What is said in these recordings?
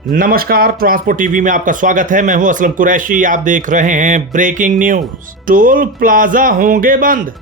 नमस्कार, transport TV में आपका स्वागत है। मैं हूं असलम कुरैशी। आप देख रहे हैं ब्रेकिंग न्यूज। टोल प्लाजा होंगे बंद,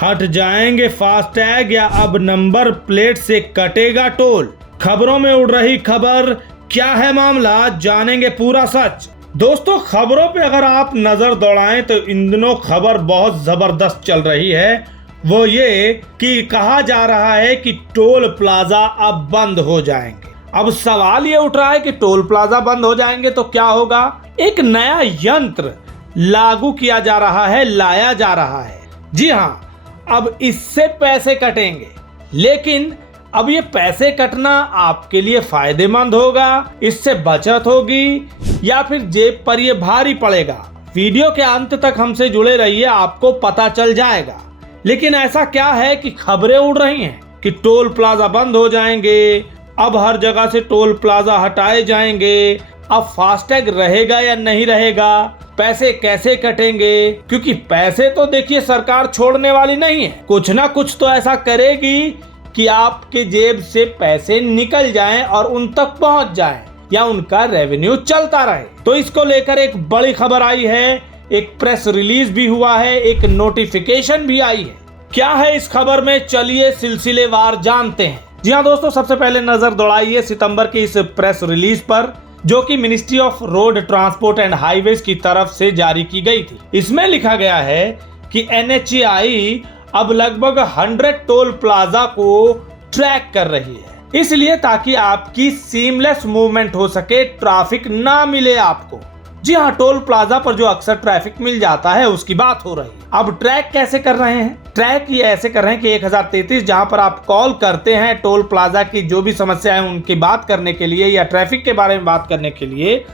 हट जाएंगे फास्टैग या अब नंबर प्लेट से कटेगा टोल। खबरों में उड़ रही खबर, क्या है मामला, जानेंगे पूरा सच। दोस्तों, खबरों पे अगर आप नजर दौड़ाएं तो इन दिनों खबर बहुत जबरदस्त चल रही है। वो ये कि कहा जा रहा है कि टोल प्लाजा अब बंद हो जाएंगे। अब सवाल ये उठ रहा है कि टोल प्लाजा बंद हो जाएंगे तो क्या होगा। एक नया यंत्र लागू किया जा रहा है, लाया जा रहा है। जी हाँ, अब इससे पैसे कटेंगे, लेकिन अब ये पैसे कटना आपके लिए फायदेमंद होगा, इससे बचत होगी या फिर जेब पर ये भारी पड़ेगा। वीडियो के अंत तक हमसे जुड़े रहिए, आपको पता चल जाएगा। लेकिन ऐसा क्या है कि खबरें उड़ रही हैं कि टोल प्लाजा बंद हो जाएंगे, अब हर जगह से टोल प्लाजा हटाए जाएंगे, अब फास्टैग रहेगा या नहीं रहेगा, पैसे कैसे कटेंगे। क्योंकि पैसे तो देखिए सरकार छोड़ने वाली नहीं है, कुछ ना कुछ तो ऐसा करेगी कि आपके जेब से पैसे निकल जाएं और उन तक पहुंच जाएं या उनका रेवेन्यू चलता रहे। तो इसको लेकर एक बड़ी खबर आई है, एक प्रेस रिलीज भी हुआ है, एक नोटिफिकेशन भी आई है। क्या है इस खबर में, चलिए सिलसिलेवार जानते हैं। जी हाँ दोस्तों, सबसे पहले नजर दौड़ाइए सितंबर की इस प्रेस रिलीज पर, जो कि ministry of road transport and highways की तरफ से जारी की गई थी। इसमें लिखा गया है कि NHAI अब लगभग 100 टोल प्लाजा को ट्रैक कर रही है, इसलिए ताकि आपकी सीमलेस मूवमेंट हो सके, ट्रैफिक ना मिले आपको। जी हाँ, टोल प्लाजा पर जो अक्सर ट्रैफिक मिल जाता है उसकी बात हो रही है। अब ट्रैक कैसे कर रहे हैं? ट्रैक ये ऐसे कर रहे हैं कि 1033 जहां पर आप कॉल करते हैं टोल प्लाजा की जो भी समस्या है उनकी बात करने के लिए या ट्रैफिक के बारे में बात करने के लिए,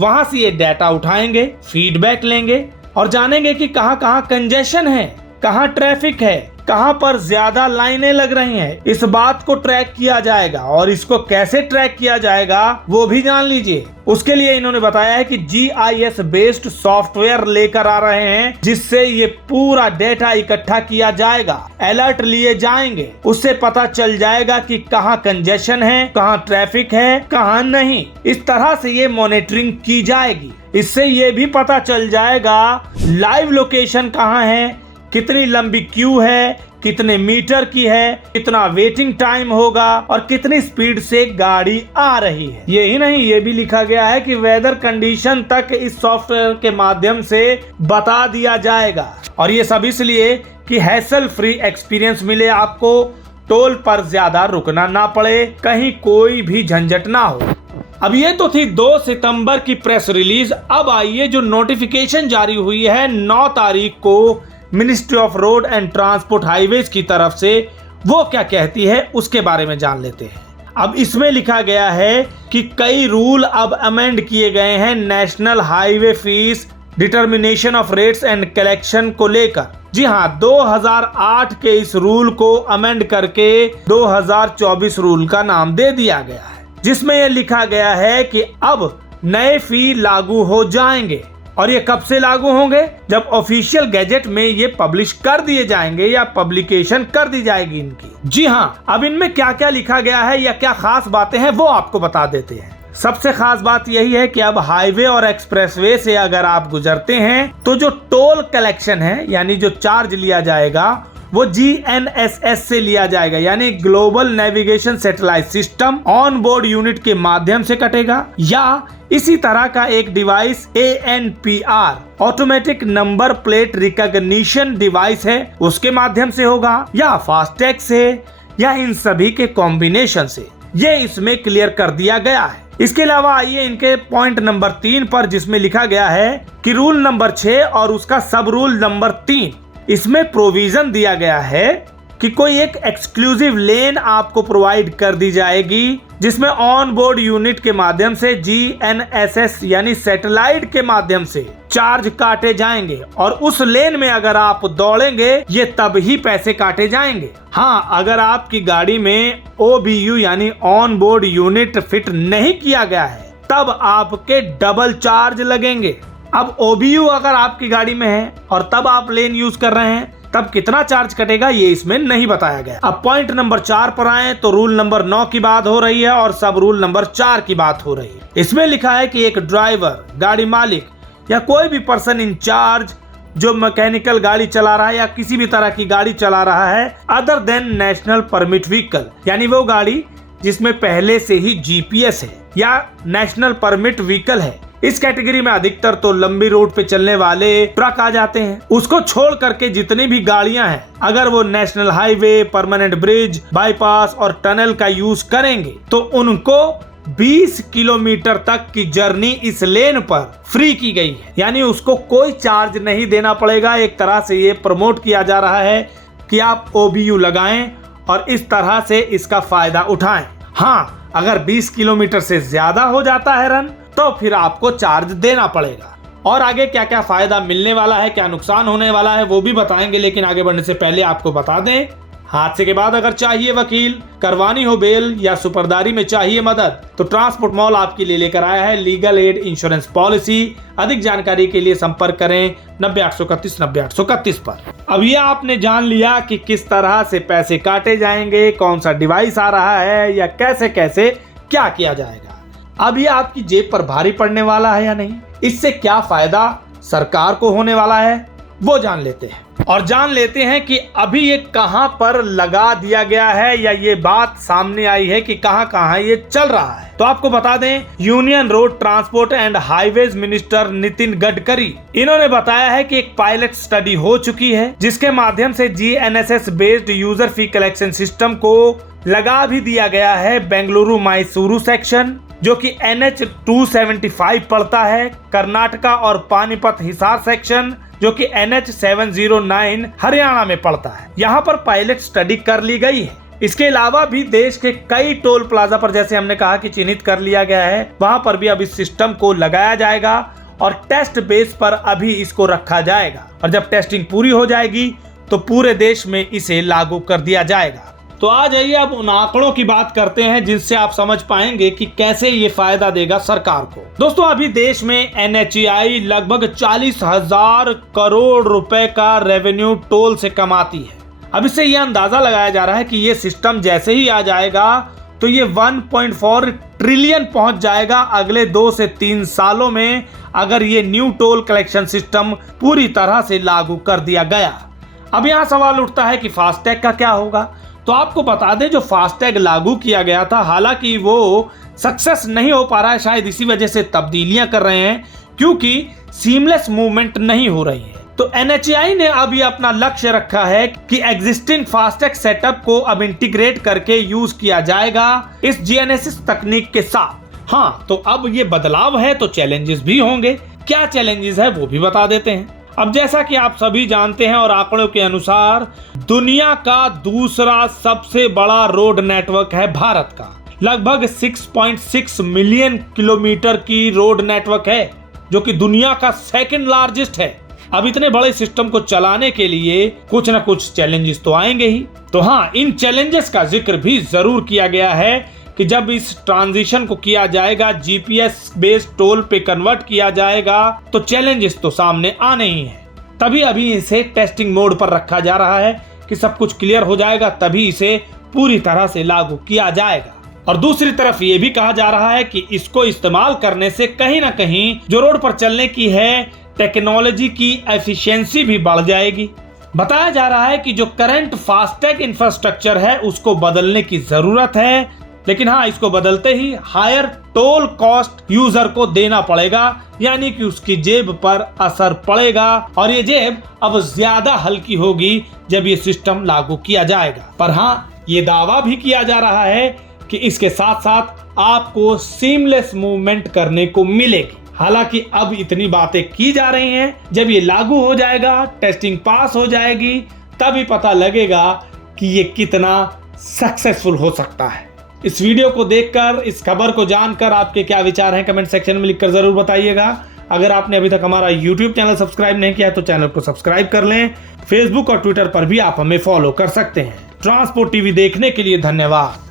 वहां से ये डाटा उठाएंगे, फीडबैक लेंगे और जानेंगे कि कहां कहां कंजेशन है, कहां ट्रैफिक है, कहां पर ज्यादा लाइनें लग रही हैं। इस बात को ट्रैक किया जाएगा और इसको कैसे ट्रैक किया जाएगा वो भी जान लीजिए। उसके लिए इन्होंने बताया है कि GIS बेस्ड सॉफ्टवेयर लेकर आ रहे हैं, जिससे ये पूरा डेटा इकट्ठा किया जाएगा, अलर्ट लिए जाएंगे, उससे पता चल जाएगा कि कहां कंजेशन है, कहां ट्रैफिक है, कहां नहीं। इस तरह से ये मॉनिटरिंग की जाएगी। इससे ये भी पता चल जाएगा लाइव लोकेशन कहां है, कितनी लंबी क्यू है, कितने मीटर की है, कितना वेटिंग टाइम होगा और कितनी स्पीड से गाड़ी आ रही है। यही नहीं, ये भी लिखा गया है कि वेदर कंडीशन तक इस सॉफ्टवेयर के माध्यम से बता दिया जाएगा। और ये सब इसलिए कि हैसल फ्री एक्सपीरियंस मिले आपको, टोल पर ज्यादा रुकना ना पड़े, कहीं कोई भी झंझट ना हो। अब ये तो थी 2 सितंबर की प्रेस रिलीज। अब आइए जो नोटिफिकेशन जारी हुई है 9 तारीख को ministry of road and transport highways की तरफ से, वो क्या कहती है उसके बारे में जान लेते हैं। अब इसमें लिखा गया है कि कई रूल अब अमेंड किए गए हैं national highway fees determination of rates and collection को लेकर। जी हाँ, 2008 के इस रूल को अमेंड करके 2024 रूल का नाम दे दिया गया है, जिसमें यह लिखा गया है कि अब नए फी लागू हो जाएंगे। और ये कब से लागू होंगे? जब ऑफिशियल गैजेट में ये पब्लिश कर दिए जाएंगे या पब्लिकेशन कर दी जाएगी इनकी। जी हाँ, अब इनमें क्या क्या लिखा गया है या क्या खास बातें हैं वो आपको बता देते हैं। सबसे खास बात यही है कि अब हाईवे और एक्सप्रेसवे से अगर आप गुजरते हैं तो जो टोल कलेक्शन है यानी जो चार्ज लिया जाएगा वो GNSS से लिया जाएगा, यानी global navigation satellite system on board unit के माध्यम से कटेगा, या इसी तरह का एक device ANPR automatic number plate recognition device है उसके माध्यम से होगा, या फास्टैग से, या इन सभी के कॉम्बिनेशन से। ये इसमें क्लियर कर दिया गया है। इसके अलावा आइए इनके पॉइंट नंबर 3 पर, जिसमें लिखा गया है कि रूल नंबर 6 और उसका सब रूल नंबर 3, इसमें प्रोविजन दिया गया है कि कोई एक एक्सक्लूसिव लेन आपको प्रोवाइड कर दी जाएगी, जिसमें ऑन बोर्ड यूनिट के माध्यम से GNSS यानी सैटेलाइट के माध्यम से चार्ज काटे जाएंगे और उस लेन में अगर आप दौड़ेंगे ये तब ही पैसे काटे जाएंगे। हाँ, अगर आपकी गाड़ी में OBU यानी ऑन बोर्ड यूनिट फिट नहीं किया गया है तब आपके डबल चार्ज लगेंगे। अब OBU अगर आपकी गाड़ी में है और तब आप लेन यूज कर रहे हैं तब कितना चार्ज कटेगा ये इसमें नहीं बताया गया। अब पॉइंट नंबर 4 पर आए तो रूल नंबर 9 की बात हो रही है और सब रूल नंबर 4 की बात हो रही है। इसमें लिखा है कि एक ड्राइवर, गाड़ी मालिक या कोई भी पर्सन इंचार्ज जो मैकेनिकल गाड़ी चला रहा है या किसी भी तरह की गाड़ी चला रहा है other than national permit vehicle, यानी वो गाड़ी जिसमें पहले से ही जीपीएस है या नेशनल परमिट व्हीकल है, इस कैटेगरी में अधिकतर तो लंबी रोड पे चलने वाले ट्रक आ जाते हैं। उसको छोड़ करके जितनी भी गाड़ियां हैं, अगर वो national highway, permanent bridge, bypass और टनल का यूज करेंगे तो उनको 20 किलोमीटर तक की जर्नी इस लेन पर फ्री की गई है, यानी उसको कोई चार्ज नहीं देना पड़ेगा। एक तरह से ये प्रमोट किया जा रहा है कि आप OBU लगाएं और इस तरह से इसका फायदा उठाएं। हाँ, अगर 20 किलोमीटर से ज्यादा हो जाता है रन तो फिर आपको चार्ज देना पड़ेगा। और आगे क्या क्या फायदा मिलने वाला है, क्या नुकसान होने वाला है वो भी बताएंगे, लेकिन आगे बढ़ने से पहले आपको बता दें, हादसे के बाद अगर चाहिए वकील, करवानी हो बेल या सुपरदारी में चाहिए मदद तो ट्रांसपोर्ट मॉल आपके लिए लेकर आया है लीगल एड इंश्योरेंस पॉलिसी। अधिक जानकारी के लिए संपर्क करें 90 831 90 831 पर। अब ये आपने जान लिया कि किस तरह से पैसे काटे जाएंगे, कौन सा डिवाइस आ रहा है या कैसे कैसे क्या किया जाएगा। अब ये आपकी जेब पर भारी पड़ने वाला है या नहीं, इससे क्या फायदा सरकार को होने वाला है वो जान लेते हैं। और जान लेते हैं कि अभी ये कहां पर लगा दिया गया है या ये बात सामने आई है कि कहां ये चल रहा है। तो आपको बता दें, union road transport and highways minister Nitin Gadkari, इन्होंने बताया है कि एक पायलट स्टडी हो चुकी है जिसके माध्यम से GNSS बेस्ड यूजर फी कलेक्शन सिस्टम को लगा भी दिया गया है बेंगलुरु मैसूरू सेक्शन, जो कि NH 275 पड़ता है, कर्नाटका और पानीपत हिसार सेक्शन जो कि NH 709 हरियाणा में पड़ता है। यहाँ पर पायलट स्टडी कर ली गई है। इसके अलावा भी देश के कई टोल प्लाजा पर, जैसे हमने कहा कि चिन्हित कर लिया गया है, वहां पर भी अब इस सिस्टम को लगाया जाएगा और टेस्ट बेस पर अभी इसको रखा जाएगा। और जब टेस्टिंग पूरी हो जाएगी तो पूरे देश में इसे लागू कर दिया जाएगा। तो आ जाइए अब उन आंकड़ों की बात करते हैं जिनसे आप समझ पाएंगे कि कैसे ये फायदा देगा सरकार को। दोस्तों, अभी देश में NHAI लगभग 40,000 करोड़ रुपए का रेवेन्यू टोल से कमाती है। अब इससे यह अंदाजा लगाया जा रहा है कि ये सिस्टम जैसे ही आ जाएगा तो ये 1.4 ट्रिलियन पहुंच जाएगा अगले 2 से 3 सालों में, अगर ये न्यू टोल कलेक्शन सिस्टम पूरी तरह से लागू कर दिया गया। अब यहाँ सवाल उठता है कि फास्टैग का क्या होगा। तो आपको बता दें, जो फास्टैग लागू किया गया था, हालांकि वो सक्सेस नहीं हो पा रहा है, शायद इसी वजह से तब्दीलियां कर रहे हैं क्योंकि सीमलेस मूवमेंट नहीं हो रही है। तो NHAI ने अब ये अपना लक्ष्य रखा है कि एग्जिस्टिंग फास्टैग सेटअप को अब इंटीग्रेट करके यूज किया जाएगा इस GNSS तकनीक के साथ। हाँ, तो अब ये बदलाव है तो चैलेंजेस भी होंगे। क्या चैलेंजेस है वो भी बता देते हैं। अब जैसा कि आप सभी जानते हैं और आंकड़ों के अनुसार दुनिया का दूसरा सबसे बड़ा रोड नेटवर्क है भारत का। लगभग 6.6 मिलियन किलोमीटर की रोड नेटवर्क है जो कि दुनिया का सेकंड लार्जेस्ट है। अब इतने बड़े सिस्टम को चलाने के लिए कुछ ना कुछ चैलेंजेस तो आएंगे ही। तो हाँ, इन चैलेंजेस का जिक्र भी जरूर किया गया है कि जब इस ट्रांजिशन को किया जाएगा, GPS बेस्ड टोल पे कन्वर्ट किया जाएगा तो चैलेंजेस तो सामने आने ही हैं। तभी अभी इसे टेस्टिंग मोड पर रखा जा रहा है कि सब कुछ क्लियर हो जाएगा तभी इसे पूरी तरह से लागू किया जाएगा। और दूसरी तरफ ये भी कहा जा रहा है कि इसको इस्तेमाल करने से कहीं ना कहीं जो रोड पर चलने की है टेक्नोलॉजी की एफिशिएंसी भी बढ़ जाएगी। बताया जा रहा है कि जो करंट फास्टैग इंफ्रास्ट्रक्चर है उसको बदलने की जरूरत है, लेकिन हाँ, इसको बदलते ही हायर टोल कॉस्ट यूजर को देना पड़ेगा, यानी कि उसकी जेब पर असर पड़ेगा और ये जेब अब ज्यादा हल्की होगी जब ये सिस्टम लागू किया जाएगा। पर हाँ, ये दावा भी किया जा रहा है कि इसके साथ साथ आपको सीमलेस मूवमेंट करने को मिलेगी। हालांकि अब इतनी बातें की जा रही हैं, जब ये लागू हो जाएगा, टेस्टिंग पास हो जाएगी, तभी पता लगेगा कि ये कितना सक्सेसफुल हो सकता है। इस वीडियो को देखकर, इस खबर को जानकर आपके क्या विचार हैं कमेंट सेक्शन में लिखकर जरूर बताइएगा। अगर आपने अभी तक हमारा YouTube चैनल सब्सक्राइब नहीं किया तो चैनल को सब्सक्राइब कर लें। फेसबुक और ट्विटर पर भी आप हमें फॉलो कर सकते हैं। ट्रांसपोर्ट टीवी देखने के लिए धन्यवाद।